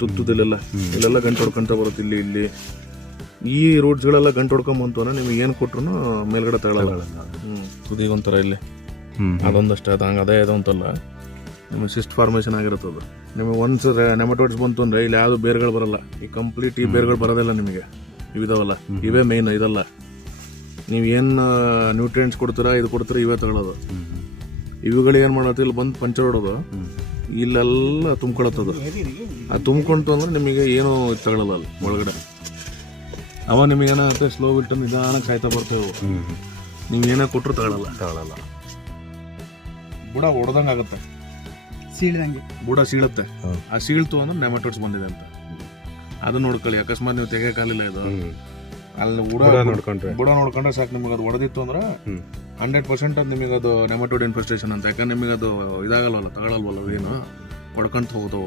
ತುತ್ತದಲ್ಲೆಲ್ಲ ಇಲ್ಲೆಲ್ಲ ಗಂಟು ಹೊಡ್ಕೊಂತ ಬರುತ್ತೆ. ಇಲ್ಲಿ ಈ ರೂಟ್ಸ್ಗಳೆಲ್ಲ ಗಂಟು ಹೊಡ್ಕೊಂಬಂತು ಅಂದ್ರೆ ನಿಮ್ಗೆ ಏನು ಕೊಟ್ರು ಮೇಲ್ಗಡೆ ತಗೊಳ್ಳಲ್ಲ. ತುದಿಗೆ ಒಂಥರ ಇಲ್ಲಿ ಅದೊಂದಷ್ಟೇ ಅದು ಹಂಗೆ ಅದೇ ಅಂತಲ್ಲ, ನಿಮಗೆ ಸಿಸ್ಟ್ ಫಾರ್ಮೇಷನ್ ಆಗಿರುತ್ತದೆ. ನಿಮಗೆ ಒನ್ಸ್ ನೆಮಟೋಡ್ಸ್ ಬಂತು ಅಂದ್ರೆ ಇಲ್ಲಿ ಯಾವುದು ಬೇರ್ಗಳು ಬರಲ್ಲ. ಈ ಕಂಪ್ಲೀಟ್ ಈ ಬೇರ್ಗಳು ಬರೋದಿಲ್ಲ ನಿಮಗೆ. ಇವಿದಾವಲ್ಲ ಇವೇ ಮೇನ್, ಇದಲ್ಲ ನೀವು ಏನು ನ್ಯೂಟ್ರಿಯೆಂಟ್ಸ್ ಕೊಡ್ತೀರಾ ಇದು ಕೊಡ್ತೀರಾ ಇವೇ ತಗೊಳ್ಳೋದು. ಇವುಗಳು ಏನು ಮಾಡತ್ತೆ ಇಲ್ಲಿ ಬಂದು ಪಂಚರ್ ಹೊಡೋದು, ಇಲ್ಲೆಲ್ಲ ತುಂಬ್ಕೊಳತ್ತದು. ಅದು ತುಂಬ್ಕೊಂತು ಅಂದ್ರೆ ನಿಮಗೆ ಏನು ತಗೊಳ್ಳಲ್ಲ ಅಲ್ಲಿ ಒಳಗಡೆ. ಅವ ನಿಮಗೆ ಏನಾಗುತ್ತೆ ಸ್ಲೋ ಬಿಟ್ಟು ನಿಧಾನಕ್ಕೆ ಕಾಯ್ತಾ ಬರ್ತೇವೆ. ನೀವು ಏನೇ ಕೊಟ್ಟರು ತಗೊಳ್ಳಲ್ಲ. ಬುಡ ಹೊಡೆದಂಗೆ ಆಗುತ್ತೆ, ಬುಡ ಸೀಳುತ್ತೆ. ಆ ಸೀಳ್ತು ಅಂದ್ರೆ ನೆಮಟೋಡ್ಸ್ ಬಂದಿದೆ ಅಂತ ಅದು ನೋಡ್ಕೊಳ್ಳಿ. ಅಕಸ್ಮಾತ್ ನೀವು ತೆಗೆಯಕ್ಕಾಗಲಿಲ್ಲ ಇದು ಅಲ್ಲಿ ಬುಡ ನೋಡ್ಕೊಂಡ್ರೆ ಸಾಕು. ನಿಮಗೆ ಅದು ಹೊಡೆದಿತ್ತು ಅಂದ್ರೆ 100% ಅದು ನಿಮಗೆ ಅದು ನೆಮಟೋಡ್ ಇನ್ಫೆಸ್ಟೇಷನ್ ಅಂತ. ಯಾಕಂದ್ರೆ ನಿಮಗೆ ಅದು ಇದಾಗಲ್ವಲ್ಲ, ತಗೊಳಲ್ವಲ್ಲ, ಏನು ಹೊಡ್ಕೊಂತ ಹೋಗೋದು.